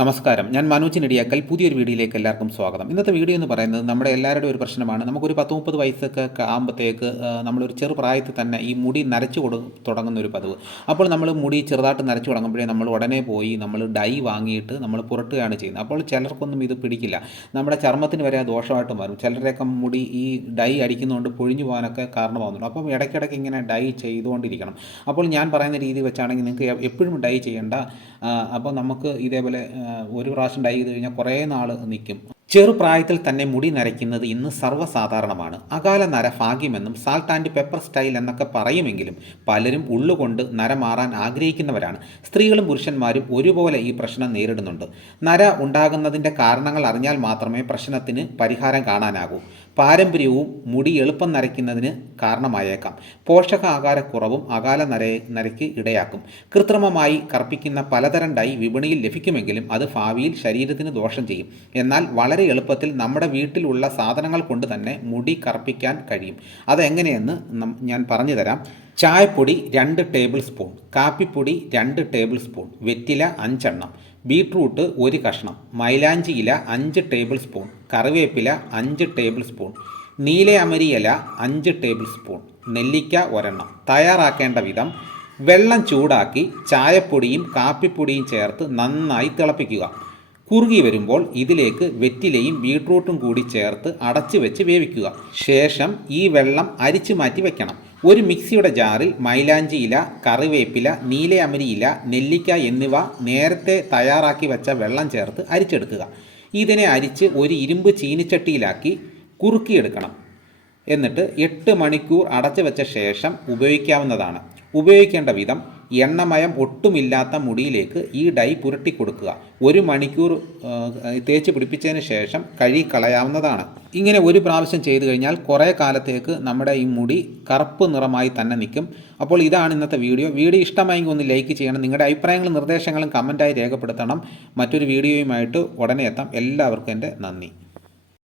നമസ്കാരം. ഞാൻ മനോജ് നെടിയാക്കൽ പുതിയൊരു വീഡിയോയിലേക്ക് എല്ലാവർക്കും സ്വാഗതം. ഇന്നത്തെ വീഡിയോ എന്ന് പറയുന്നത് നമ്മുടെ എല്ലാവരുടെയും ഒരു പ്രശ്നമാണ്. നമുക്കൊരു പത്ത് മുപ്പത് വയസ്സൊക്കെ ആകുമ്പോഴത്തേക്ക് നമ്മളൊരു ചെറു പ്രായത്തിൽ തന്നെ ഈ മുടി നരച്ചു കൊടു തുടങ്ങുന്ന ഒരു പതിവ്. അപ്പോൾ നമ്മൾ മുടി ചെറുതായിട്ട് നരച്ചു തുടങ്ങുമ്പോഴേ നമ്മൾ ഉടനെ പോയി നമ്മൾ ഡൈ വാങ്ങിയിട്ട് നമ്മൾ പുരട്ടുകയാണ് ചെയ്യുന്നത്. അപ്പോൾ ചിലർക്കൊന്നും ഇത് പിടിക്കില്ല. നമ്മുടെ ചർമ്മത്തിന് വരെ ദോഷമായിട്ട് മാറും. ചിലരുടെയൊക്കെ മുടി ഈ ഡൈ അടിക്കുന്നതുകൊണ്ട് പൊഴിഞ്ഞു പോകാനൊക്കെ കാരണമാകുന്നുണ്ട് അപ്പം ഇടയ്ക്കിടയ്ക്ക് ഇങ്ങനെ ഡൈ ചെയ്തുകൊണ്ടിരിക്കണം. അപ്പോൾ ഞാൻ പറയുന്ന രീതി വെച്ചാണെങ്കിൽ നിങ്ങൾക്ക് എപ്പോഴും ഡൈ ചെയ്യേണ്ട അപ്പോൾ നമുക്ക് ഇതേപോലെ ഒരു പ്രാവശ്യം ഡൈ ചെയ്ത് കഴിഞ്ഞാൽ കുറേ നാൾ നിൽക്കും. ചെറുപ്രായത്തിൽ തന്നെ മുടി നരയ്ക്കുന്നത് ഇന്ന് സർവസാധാരണമാണ്. അകാല നര ഭാഗ്യമെന്നും സാൾട്ട് ആൻഡ് പെപ്പർ സ്റ്റൈൽ എന്നൊക്കെ പറയുമെങ്കിലും പലരും ഉള്ളുകൊണ്ട് നര മാറാൻ ആഗ്രഹിക്കുന്നവരാണ്. സ്ത്രീകളും പുരുഷന്മാരും ഒരുപോലെ ഈ പ്രശ്നം നേരിടുന്നുണ്ട്. നര ഉണ്ടാകുന്നതിന്റെ കാരണങ്ങൾ അറിഞ്ഞാൽ മാത്രമേ പ്രശ്നത്തിന് പരിഹാരം കാണാനാകൂ. പാരമ്പര്യവും മുടി എളുപ്പം നരയ്ക്കുന്നതിന് കാരണമായേക്കാം. പോഷകാഹാരക്കുറവും അകാല നര നരയ്ക്ക് ഇടയാക്കും. കൃത്രിമമായി കർപ്പിക്കുന്ന പലതരം ഡൈ വിപണിയിൽ ലഭിക്കുമെങ്കിലും അത് ഭാവിയിൽ ശരീരത്തിന് ദോഷം ചെയ്യും. എന്നാൽ വളരെ എളുപ്പത്തിൽ നമ്മുടെ വീട്ടിലുള്ള സാധനങ്ങൾ കൊണ്ട് തന്നെ മുടി കറുപ്പിക്കാൻ കഴിയും. അതെങ്ങനെയെന്ന് ഞാൻ പറഞ്ഞു തരാം. ചായപ്പൊടി രണ്ട് ടേബിൾ സ്പൂൺ കാപ്പിപ്പൊടി രണ്ട് ടേബിൾ സ്പൂൺ വെറ്റില അഞ്ചെണ്ണം ബീട്രൂട്ട് ഒരു കഷ്ണം മൈലാഞ്ചി ഇല അഞ്ച് ടേബിൾ സ്പൂൺ കറിവേപ്പില അഞ്ച് ടേബിൾ സ്പൂൺ നീലയമരി ഇല അഞ്ച് ടേബിൾ സ്പൂൺ നെല്ലിക്ക ഒരെണ്ണം. തയ്യാറാക്കേണ്ട വിധം വെള്ളം ചൂടാക്കി ചായപ്പൊടിയും കാപ്പിപ്പൊടിയും ചേർത്ത് നന്നായി തിളപ്പിക്കുക. കുറുകി വരുമ്പോൾ ഇതിലേക്ക് വെറ്റിലയും ബീട്രൂട്ടും കൂടി ചേർത്ത് അടച്ചു വെച്ച് വേവിക്കുക. ശേഷം ഈ വെള്ളം അരിച്ചു മാറ്റി വെക്കണം. ഒരു മിക്സിയുടെ ജാറിൽ മൈലാഞ്ചി ഇല കറിവേപ്പില നീലയമരി ഇല നെല്ലിക്ക എന്നിവ നേരത്തെ തയ്യാറാക്കി വെച്ച വെള്ളം ചേർത്ത് അരിച്ചെടുക്കുക. ഇതിനെ അരിച്ച് ഒരു ഇരുമ്പ് ചീനിച്ചട്ടിയിലാക്കി കുറുക്കിയെടുക്കണം. എന്നിട്ട് എട്ട് മണിക്കൂർ അടച്ചു വെച്ച ശേഷം ഉപയോഗിക്കാവുന്നതാണ്. ഉപയോഗിക്കേണ്ട വിധം എണ്ണമയം ഒട്ടുമില്ലാത്ത മുടിയിലേക്ക് ഈ ഡൈ പുരട്ടി കൊടുക്കുക. ഒരു മണിക്കൂർ തേച്ച് പിടിപ്പിച്ചതിന് ശേഷം കഴുകി കളയാവുന്നതാണ് ഇങ്ങനെ ഒരു പ്രാവശ്യം ചെയ്തു കഴിഞ്ഞാൽ കുറേ കാലത്തേക്ക് നമ്മുടെ ഈ മുടി കറുപ്പ് നിറമായി തന്നെ നിൽക്കും. അപ്പോൾ ഇതാണ് ഇന്നത്തെ വീഡിയോ. വീഡിയോ ഇഷ്ടമായെങ്കിൽ ഒന്ന് ലൈക്ക് ചെയ്യണം. നിങ്ങളുടെ അഭിപ്രായങ്ങളും നിർദ്ദേശങ്ങളും കമന്റായി രേഖപ്പെടുത്തണം. മറ്റൊരു വീഡിയോയുമായിട്ട് ഉടനെ എത്താം. എല്ലാവർക്കും എന്റെ നന്ദി.